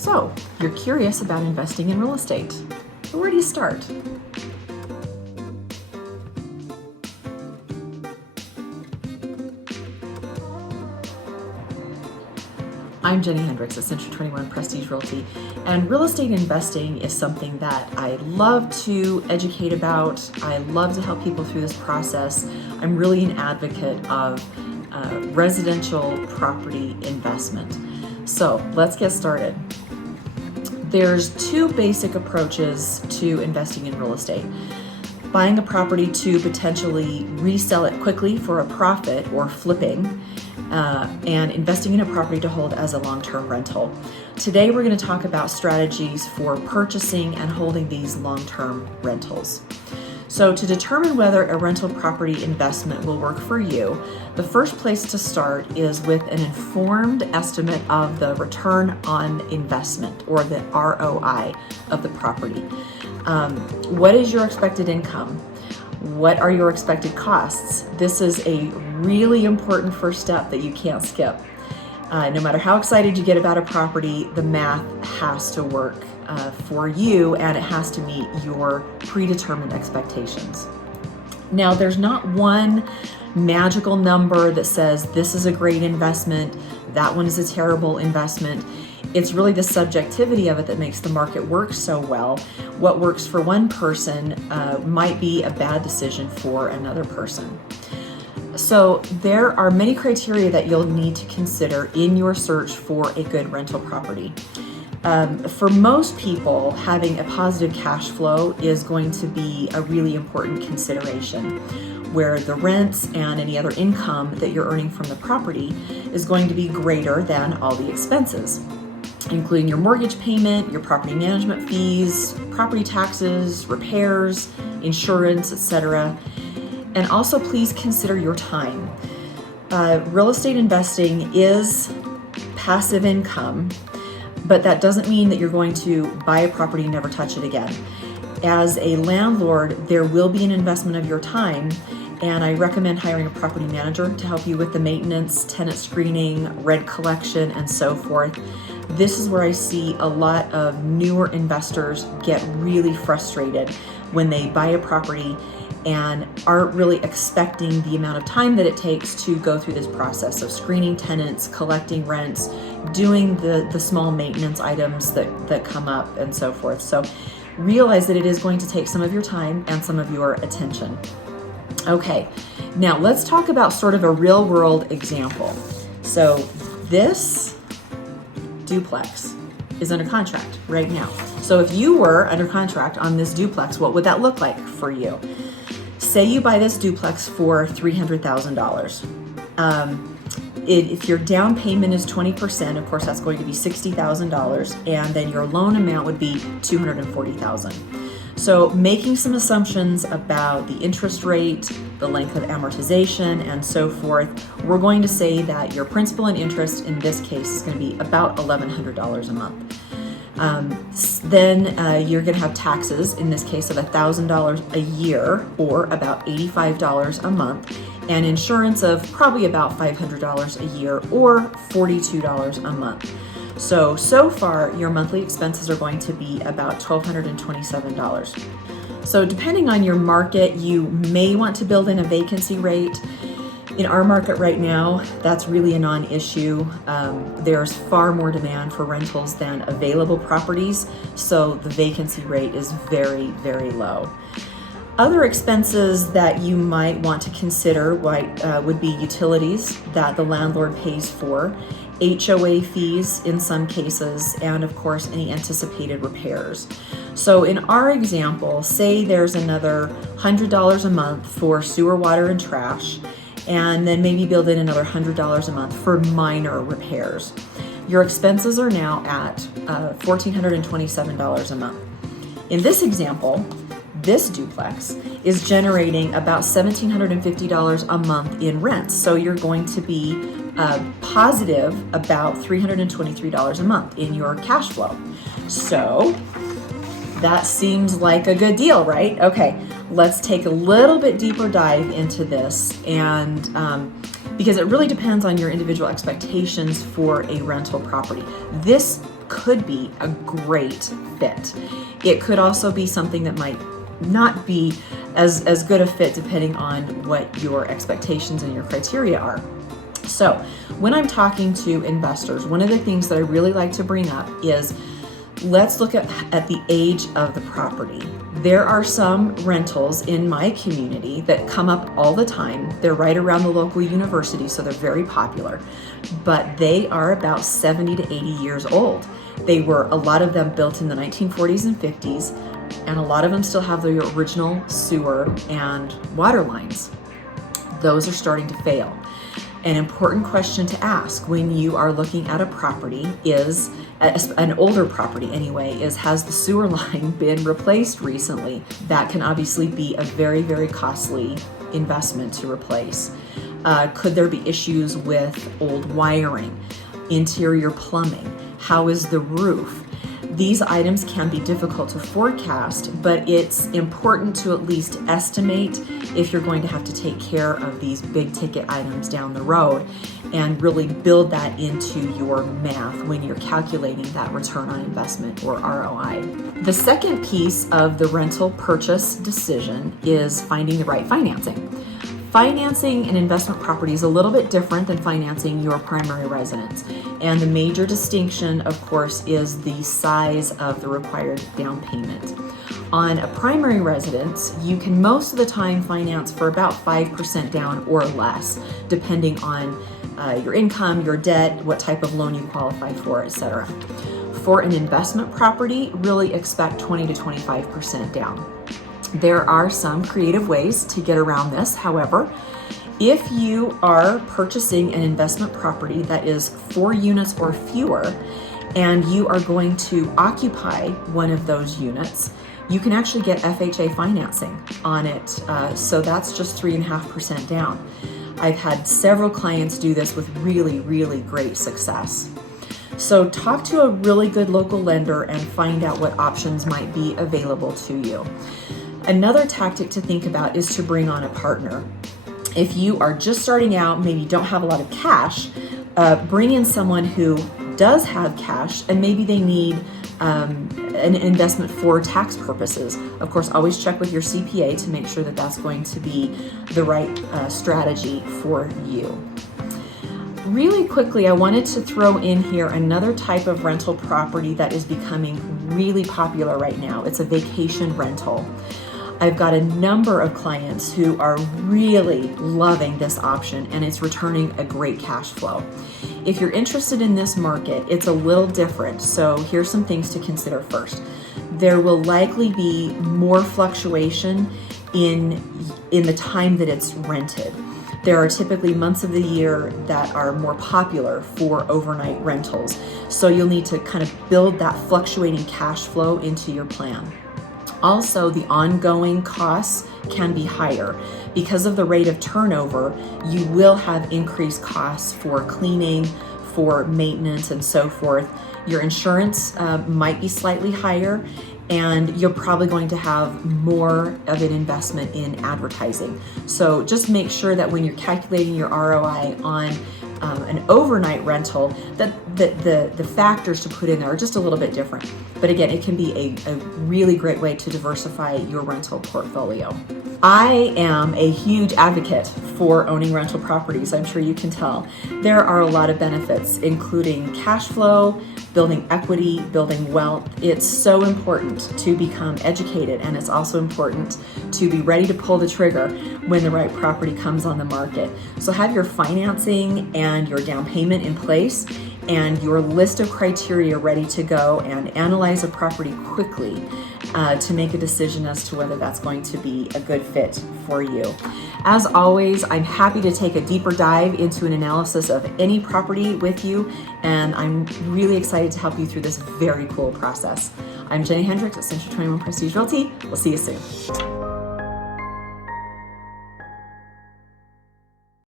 So, you're curious about investing in real estate. Where do you start? I'm Jenny Hendricks at Century 21 Prestige Realty, and real estate investing is something that I love to educate about. I love to help people through this process. I'm really an advocate of residential property investment. So let's get started. There's two basic approaches to investing in real estate. Buying a property to potentially resell it quickly for a profit or flipping, and investing in a property to hold as a long-term rental. Today we're going to talk about strategies for purchasing and holding these long-term rentals. So to determine whether a rental property investment will work for you, the first place to start is with an informed estimate of the return on investment, or the ROI of the property. What is your expected income? What are your expected costs? This is a really important first step that you can't skip. No matter how excited you get about a property, the math has to work for you, and it has to meet your predetermined expectations. Now, there's not one magical number that says this is a great investment, that one is a terrible investment. It's really the subjectivity of it that makes the market work so well. What works for one person might be a bad decision for another person. So there are many criteria that you'll need to consider in your search for a good rental property. For most people, having a positive cash flow is going to be a really important consideration, where the rents and any other income that you're earning from the property is going to be greater than all the expenses, including your mortgage payment, your property management fees, property taxes, repairs, insurance, etc. And also please consider your time. Real estate investing is passive income, but that doesn't mean that you're going to buy a property and never touch it again. As a landlord, there will be an investment of your time, and I recommend hiring a property manager to help you with the maintenance, tenant screening, rent collection, and so forth. This is where I see a lot of newer investors get really frustrated when they buy a property and aren't really expecting the amount of time that it takes to go through this process of screening tenants, collecting rents, doing the small maintenance items that come up, and so forth. So realize that it is going to take some of your time and some of your attention. Okay, now let's talk about sort of a real world example. So this duplex is under contract right now. So if you were under contract on this duplex, what would that look like for you? Say you buy this duplex for $300,000. If your down payment is 20%, of course that's going to be $60,000, and then your loan amount would be $240,000. So making some assumptions about the interest rate, the length of amortization, and so forth, we're going to say that your principal and interest in this case is going to be about $1,100 a month. Then you're going to have taxes, in this case of $1,000 a year, or about $85 a month, and insurance of probably about $500 a year, or $42 a month. So far, your monthly expenses are going to be about $1,227. So depending on your market, you may want to build in a vacancy rate. In our market right now, that's really a non-issue. There's far more demand for rentals than available properties, so the vacancy rate is very, very low. Other expenses that you might want to consider would be utilities that the landlord pays for, HOA fees in some cases, and of course any anticipated repairs. So in our example, say there's another $100 a month for sewer, water, and trash, and then maybe build in another $100 a month for minor repairs. Your expenses are now at $1,427 a month. In this example, this duplex is generating about $1,750 a month in rent. So you're going to be positive about $323 a month in your cash flow. So that seems like a good deal, right? Okay, let's take a little bit deeper dive into this, and because it really depends on your individual expectations for a rental property. This could be a great fit. It could also be something that might not be as good a fit depending on what your expectations and your criteria are. So when I'm talking to investors, one of the things that I really like to bring up is let's look at the age of the property. There are some rentals in my community that come up all the time. They're right around the local university, so they're very popular, but they are about 70 to 80 years old. They were, a lot of them built in the 1940s and 50s, and a lot of them still have the original sewer and water lines. Those are starting to fail. An important question to ask when you are looking at a property is, an older property anyway, is has the sewer line been replaced recently? That can obviously be a very, very costly investment to replace. Could there be issues with old wiring, interior plumbing? How is the roof? These items can be difficult to forecast, but it's important to at least estimate if you're going to have to take care of these big ticket items down the road, and really build that into your math when you're calculating that return on investment, or ROI. The second piece of the rental purchase decision is finding the right financing. Financing an investment property is a little bit different than financing your primary residence. And the major distinction, of course, is the size of the required down payment. On a primary residence, you can most of the time finance for about 5% down or less, depending on your income, your debt, what type of loan you qualify for, etc. For an investment property, really expect 20 to 25% down. There are some creative ways to get around this. However, if you are purchasing an investment property that is 4 units or fewer, and you are going to occupy one of those units, you can actually get FHA financing on it. So that's just 3.5% down. I've had several clients do this with really, really great success. So talk to a really good local lender and find out what options might be available to you. Another tactic to think about is to bring on a partner. If you are just starting out, maybe don't have a lot of cash, bring in someone who does have cash, and maybe they need an investment for tax purposes. Of course, always check with your CPA to make sure that that's going to be the right strategy for you. Really quickly, I wanted to throw in here another type of rental property that is becoming really popular right now. It's a vacation rental. I've got a number of clients who are really loving this option, and it's returning a great cash flow. If you're interested in this market, it's a little different. So here's some things to consider first. There will likely be more fluctuation in the time that it's rented. There are typically months of the year that are more popular for overnight rentals. So you'll need to kind of build that fluctuating cash flow into your plan. Also, the ongoing costs can be higher. Because of the rate of turnover, you will have increased costs for cleaning, for maintenance, and so forth. Your insurance might be slightly higher, and you're probably going to have more of an investment in advertising. So just make sure that when you're calculating your ROI on an overnight rental, that the factors to put in there are just a little bit different. But again, it can be a really great way to diversify your rental portfolio. I am a huge advocate for owning rental properties. I'm sure you can tell. There are a lot of benefits, including cash flow, building equity, building wealth. It's so important to become educated, and it's also important to be ready to pull the trigger when the right property comes on the market. So have your financing and your down payment in place, and your list of criteria ready to go, and analyze a property quickly to make a decision as to whether that's going to be a good fit for you. As always, I'm happy to take a deeper dive into an analysis of any property with you, and I'm really excited to help you through this very cool process. I'm Jenny Hendricks at Century 21 Prestige Realty. We'll see you soon.